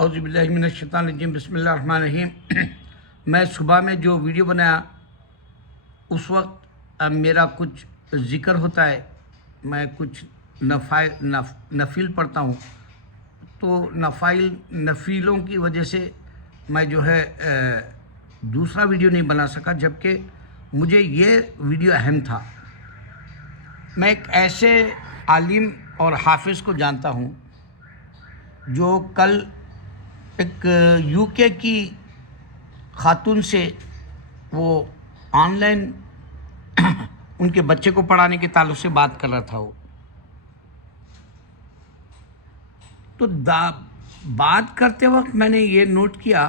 اعوذ باللہ من الشیطان الرجیم بسم اللہ الرحمن الرحیم۔ میں صبح میں جو ویڈیو بنایا اس وقت میرا کچھ ذکر ہوتا ہے، میں کچھ نفیل پڑھتا ہوں، تو نفیلوں کی وجہ سے میں جو ہے دوسرا ویڈیو نہیں بنا سکا، جبکہ مجھے یہ ویڈیو اہم تھا۔ میں ایک ایسے عالم اور حافظ کو جانتا ہوں جو کل ایک یو کے کی خاتون سے وہ آن لائن ان کے بچے کو پڑھانے کے تعلق سے بات کر رہا تھا۔ وہ تو بات کرتے وقت میں نے یہ نوٹ کیا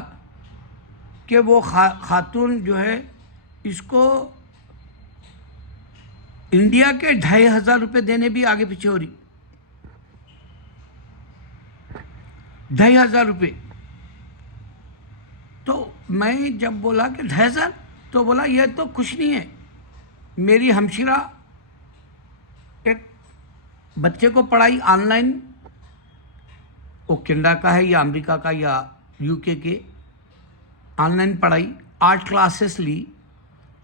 کہ وہ خاتون جو ہے اس کو انڈیا کے 2500 روپے دینے بھی آگے پیچھے ہو رہی۔ 2500 روپے تو میں جب بولا کہ 2500 تو بولا یہ تو کچھ نہیں ہے، میری ہمشیرہ ایک بچے کو پڑھائی آن لائن، وہ کینیڈا کا ہے یا امریکہ کا یا یو کے آن لائن پڑھائی 8 کلاسز لی،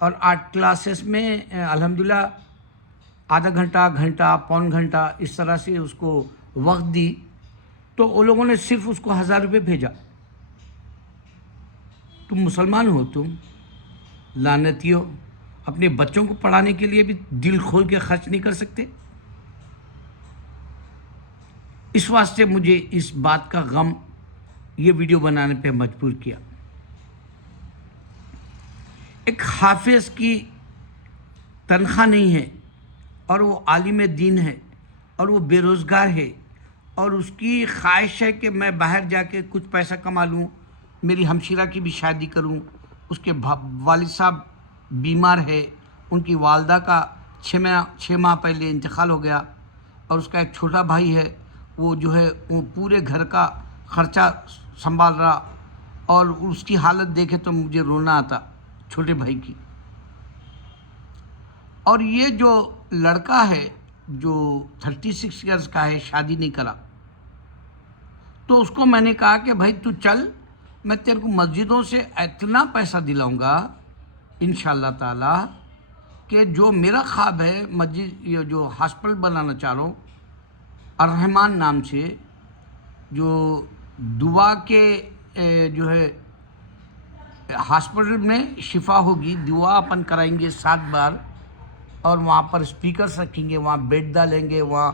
اور 8 کلاسز میں الحمدللہ آدھا گھنٹہ پون گھنٹہ اس طرح سے اس کو وقت دی، تو وہ لوگوں نے صرف اس کو 1000 روپے بھیجا۔ تم مسلمان ہو، تم لعنتیو، اپنے بچوں کو پڑھانے کے لیے بھی دل کھول کے خرچ نہیں کر سکتے؟ اس واسطے مجھے اس بات کا غم یہ ویڈیو بنانے پہ مجبور کیا۔ ایک حافظ کی تنخواہ نہیں ہے اور وہ عالم دین ہے اور وہ بے روزگار ہے، اور اس کی خواہش ہے کہ میں باہر جا کے کچھ پیسہ کما لوں، میری ہمشیرہ کی بھی شادی کروں۔ اس کے والد صاحب بیمار ہے، ان کی والدہ کا 6 ماہ پہلے انتقال ہو گیا، اور اس کا ایک چھوٹا بھائی ہے، وہ جو ہے وہ پورے گھر کا خرچہ سنبھال رہا، اور اس کی حالت دیکھے تو مجھے رونا آتا چھوٹے بھائی کی۔ اور یہ جو لڑکا ہے جو 36 ایئرز کا ہے، شادی نہیں کرا، تو اس کو میں نے کہا کہ بھائی تو چل، میں تیرے کو مسجدوں سے اتنا پیسہ دلاؤں گا انشاءاللہ تعالی کہ جو میرا خواب ہے، مسجد یہ جو ہاسپٹل بنانا چاہ رہا ہوں الرحمان نام سے، جو دعا کے جو ہے ہاسپٹل میں شفا ہوگی، دعا اپن کرائیں گے 7 بار، اور وہاں پر اسپیکرز رکھیں گے، وہاں بیڈ ڈالیں گے، وہاں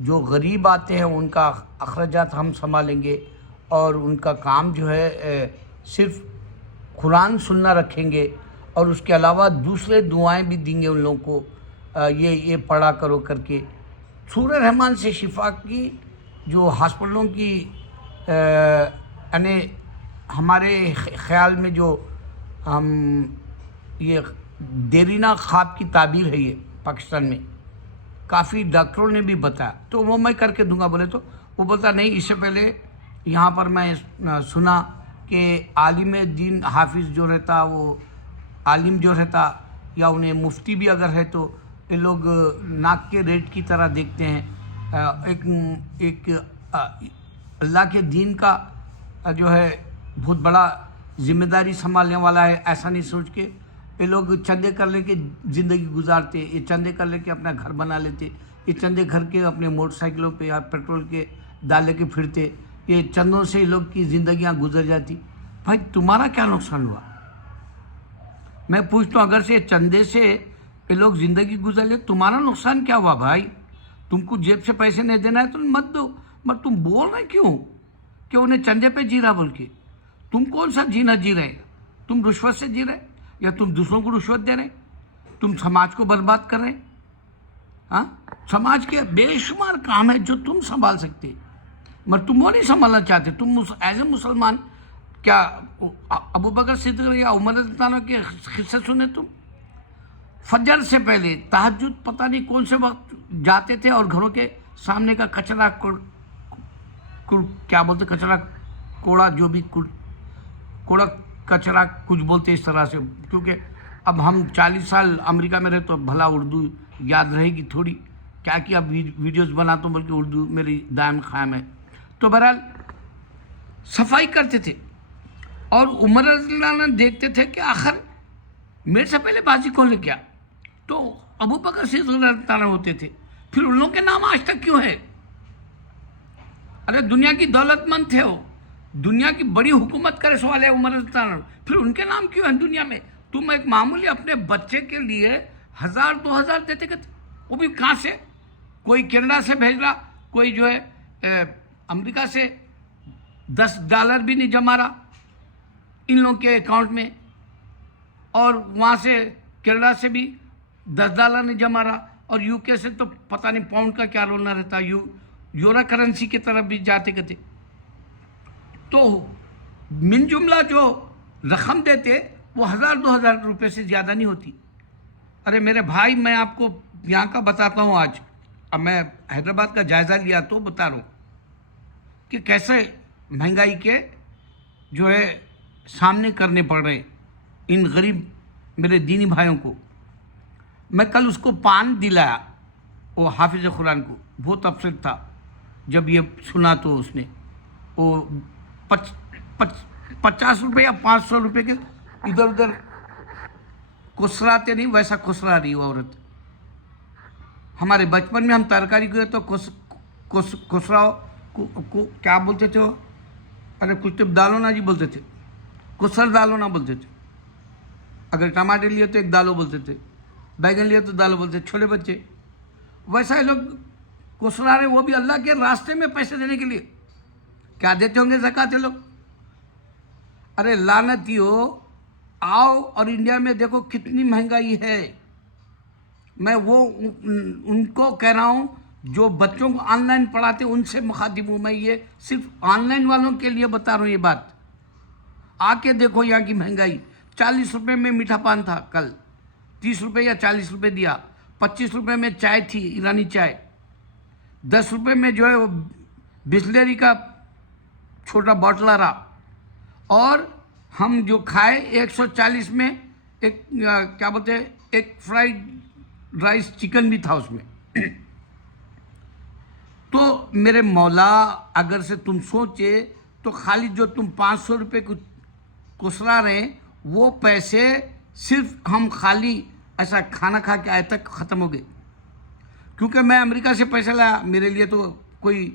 جو غریب آتے ہیں ان کا اخراجات ہم سنبھالیں گے، اور ان کا کام جو ہے صرف قرآن سننا رکھیں گے، اور اس کے علاوہ دوسرے دعائیں بھی دیں گے ان لوگوں کو، یہ پڑھا کرو کر کے۔ سورہ رحمان سے شفا کی جو ہاسپٹلوں کی یعنی ہمارے خیال میں جو ہم یہ دیرینہ خواب کی تعبیر ہے، یہ پاکستان میں کافی ڈاکٹروں نے بھی بتایا، تو وہ میں کر کے دوں گا بولے، تو وہ بولتا نہیں، اس سے پہلے یہاں پر میں سنا کہ عالم دین حافظ جو رہتا، وہ عالم جو رہتا، یا انہیں مفتی بھی اگر ہے تو یہ لوگ ناک کے ریٹ کی طرح دیکھتے ہیں۔ ایک اللہ کے دین کا جو ہے بہت بڑا ذمہ داری سنبھالنے والا ہے، ایسا نہیں سوچ کے یہ لوگ چندے کر لے کے زندگی گزارتے، یہ چندے کر لے کے اپنا گھر بنا لیتے، یہ چندے گھر کے اپنے موٹر سائیکلوں پہ یا پیٹرول کے ڈال لے کے پھرتے، یہ چندوں سے لوگ کی زندگیاں گزر جاتی۔ بھائی تمہارا کیا نقصان ہوا؟ میں پوچھتا ہوں، اگر سے چندے سے یہ لوگ زندگی گزر لے، تمہارا نقصان کیا ہوا بھائی؟ تم کو جیب سے پیسے نہیں دینا ہے تو مت دو، مگر تم بول رہے کیوں کہ انہیں چندے پہ جی رہا بول کے؟ تم کون سا جینا جی رہے؟ تم رشوت سے جی رہے، یا تم دوسروں کو رشوت دے رہے؟ تم سماج کو برباد کر رہے؟ ہاں، سماج کے بے شمار کام ہے جو تم سنبھال سکتے، مگر تم وہ نہیں سنبھالنا چاہتے۔ تم ایز اے مسلمان کیا ابو بکر صدیق یا عمر رضی اللہ عنہ کے قصے سنے؟ تم فجر سے پہلے تہجد پتہ نہیں کون سے وقت جاتے تھے، اور گھروں کے سامنے کا کچرا کیا بولتے، کچرا کوڑا، جو بھی کوڑا کچرا کچھ بولتے اس طرح سے، کیونکہ اب ہم 40 سال امریکہ میں رہے تو بھلا اردو یاد رہے گی تھوڑی، کیا اب ویڈیوز بناتا ہوں بلکہ اردو میری دائم قائم ہے۔ تو بہرحال صفائی کرتے تھے. اور عمر رضی اللہ عنہ دیکھتے تھے کہ آخر میرے سے پہلے بازی کون لے گیا, تو ابو بکر صدیق رضی اللہ عنہ ہوتے تھے. پھر ان لوگوں کے نام آج تک کیوں ہے؟ ارے دنیا کی دولت مند تھے, وہ دنیا کی بڑی حکومت کرے سوال ہے عمر رضی اللہ عنہ, پھر ان کے نام کیوں ہیں دنیا میں؟ تم ایک معمولی اپنے بچے کے لیے 1000-2000 دیتے گئے, وہ بھی کہاں سے؟ کوئی کینیڈا سے بھیج رہا, کوئی جو ہے امریکہ سے $10 بھی نہیں جما رہا ان لوگوں کے اکاؤنٹ میں, اور وہاں سے کینیڈا سے بھی $10 نہیں جما رہا, اور یو کے سے تو پتہ نہیں پاؤنڈ کا کیا رولنا رہتا, یورو کرنسی کی طرف بھی جاتے گئے. تو من جملہ جو رقم دیتے وہ 1000-2000 روپے سے زیادہ نہیں ہوتی. ارے میرے بھائی, میں آپ کو یہاں کا بتاتا ہوں آج, اب میں حیدرآباد کا جائزہ لیا تو بتا رہا ہوں کہ کیسے مہنگائی کے جو ہے سامنے کرنے پڑ رہے ان غریب میرے دینی بھائیوں کو. میں کل اس کو پان دلایا, وہ حافظ قرآن کو, بہت اپسیٹ تھا جب یہ سنا. تو اس نے وہ 50 روپے یا 500 روپے کے ادھر ادھر کسراتے نہیں, ویسا کسرا رہی وہ عورت. ہمارے بچپن میں ہم ترکاری کو تو کسراؤ کو کیا بولتے تھے وہ, ارے کچھ تو ڈالو نا جی بولتے تھے, کسر ڈالو نا بولتے تھے. اگر ٹماٹر لیے تو ایک دالو بولتے تھے, بیگن لیے تو دالو بولتے تھے, چھولے بچے. ویسا یہ لوگ کسرا رہے, وہ بھی اللہ کے راستے میں پیسے دینے کے لیے. کیا دیتے ہوں گے زکوٰۃ یہ لوگ؟ ارے لعنتیو, آؤ اور انڈیا میں دیکھو کتنی مہنگائی ہے. میں وہ ان کو کہہ رہا ہوں جو بچوں کو آن لائن پڑھاتے ان سے مخاطب ہوں. میں یہ صرف آن لائن والوں کے لیے بتا رہا ہوں یہ بات. آ کے دیکھو یہاں کی مہنگائی. 40 روپے میں میٹھا پان تھا کل, 30 روپے یا 40 روپے دیا. 25 روپے میں چائے تھی, ایرانی چائے. 10 روپے میں جو ہے وہ بسلری کا چھوٹا باٹل آ رہا. اور ہم جو کھائے 140 میں ایک کیا بولتے ہیں, ایک فرائیڈ رائس چکن بھی تھا اس میں. تو میرے مولا, اگر سے تم سوچے تو خالی جو تم 500 روپے کو کسرا رہے ہیں وہ پیسے صرف ہم خالی ایسا کھانا کھا کے آئے تک ختم ہو گئے. کیونکہ میں امریکہ سے پیسہ لایا, میرے لیے تو کوئی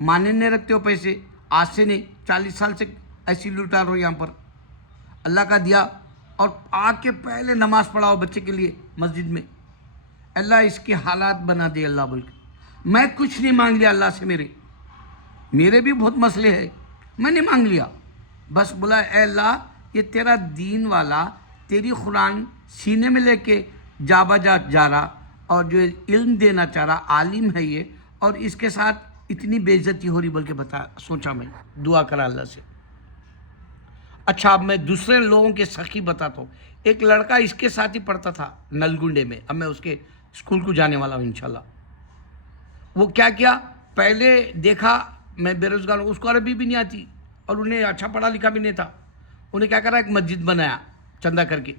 معنی نہیں رکھتے ہو پیسے. آج سے نہیں, 40 سال سے ایسی لوٹا رہا ہوں یہاں پر. اللہ کا دیا, اور آ کے پہلے نماز پڑھاؤ بچے کے لیے مسجد میں. اللہ اس کے حالات بنا دے اللہ بول کے. میں کچھ نہیں مانگ لیا اللہ سے, میرے بھی بہت مسئلے ہیں, میں نہیں مانگ لیا. بس بولا اے اللہ یہ تیرا دین والا تیری قرآن سینے میں لے کے جا رہا, اور جو علم دینا چاہ رہا, عالم ہے یہ, اور اس کے ساتھ اتنی بے عزتی ہو رہی بول کے سوچا میں, دعا کرا اللہ سے. اچھا اب میں دوسرے لوگوں کے سخی بتاتا ہوں. ایک لڑکا اس کے ساتھ ہی پڑھتا تھا نلگنڈے میں, اب میں اس کے اسکول کو جانے والا ہوں انشاءاللہ. وہ کیا پہلے دیکھا میں بے روزگار ہوں, اس کو عربی بھی نہیں آتی اور انہیں اچھا پڑھا لکھا بھی نہیں تھا. انہیں کیا کرا, ایک مسجد بنایا چندہ کر کے.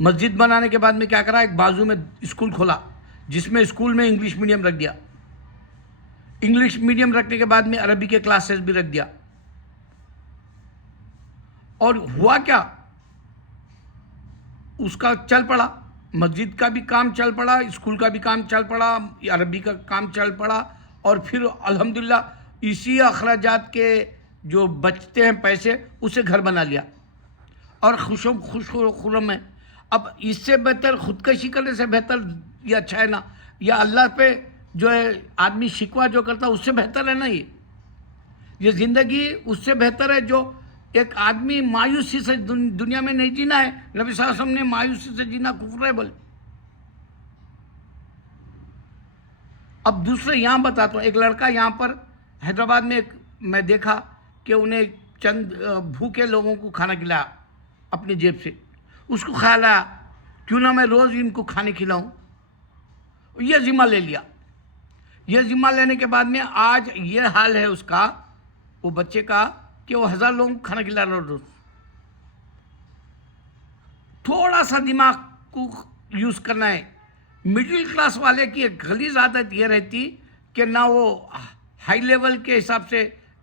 مسجد بنانے کے بعد میں کیا کرا, ایک بازو میں اسکول کھولا جس میں اسکول میں انگلش میڈیم رکھ دیا. انگلش میڈیم رکھنے کے بعد میں عربی کے کلاسز بھی رکھ دیا. اور ہوا کیا, اس کا چل پڑا, مسجد کا بھی کام چل پڑا, اسکول کا بھی کام چل پڑا, عربی کا کام چل پڑا. اور پھر الحمدللہ اسی اخراجات کے جو بچتے ہیں پیسے اسے گھر بنا لیا, اور خوش خرم ہے. اب اس سے بہتر خودکشی کرنے سے بہتر یہ اچھا ہے نا, یا اللہ پہ جو ہے آدمی شکوہ جو کرتا اس سے بہتر ہے نا. یہ زندگی اس سے بہتر ہے جو ایک آدمی مایوسی سے دنیا میں نہیں جینا ہے. نبی صلی اللہ علیہ وسلم نے مایوسی سے جینا کفر ہے بولے. اب دوسرے یہاں بتاتا ہوں, ایک لڑکا یہاں پر حیدرآباد میں میں دیکھا کہ انہیں چند بھوکے لوگوں کو کھانا کھلایا اپنی جیب سے. اس کو خیال آیا کیوں نہ میں روز ان کو کھانے کھلاؤں. یہ ذمہ لے لیا. یہ ذمہ لینے کے بعد میں آج یہ حال ہے اس کا, وہ بچے کا, کہ وہ 1000 لوگوں کو کھانا کھلا رہا روز. تھوڑا سا دماغ کو یوز کرنا ہے. مڈل کلاس والے کی ایک غلیظ عادت یہ رہتی کہ نہ وہ ہائی لیول کے حساب سے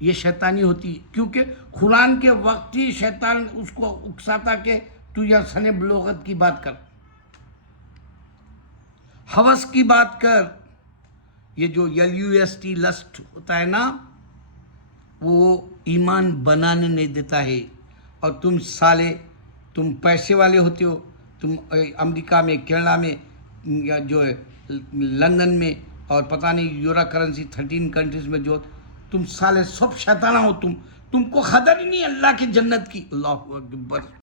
یہ شیطانی ہوتی ہے، کیونکہ قرآن کے وقت ہی شیطان اس کو اکساتا کہ تو یا سن بلوغت کی بات کر، ہوس کی بات کر. یہ جو LUST لسٹ ہوتا ہے نا، وہ ایمان بنانے نہیں دیتا ہے. اور تم سالے، تم پیسے والے ہوتے ہو، تم امریکہ میں، کینیڈا میں، یا جو ہے لندن میں، اور پتہ نہیں یورا کرنسی 13 کنٹریز میں، جو تم سالے سب شیطانہ ہو. تم کو قدر ہی نہیں اللہ کی جنت کی. اللہ اکبر.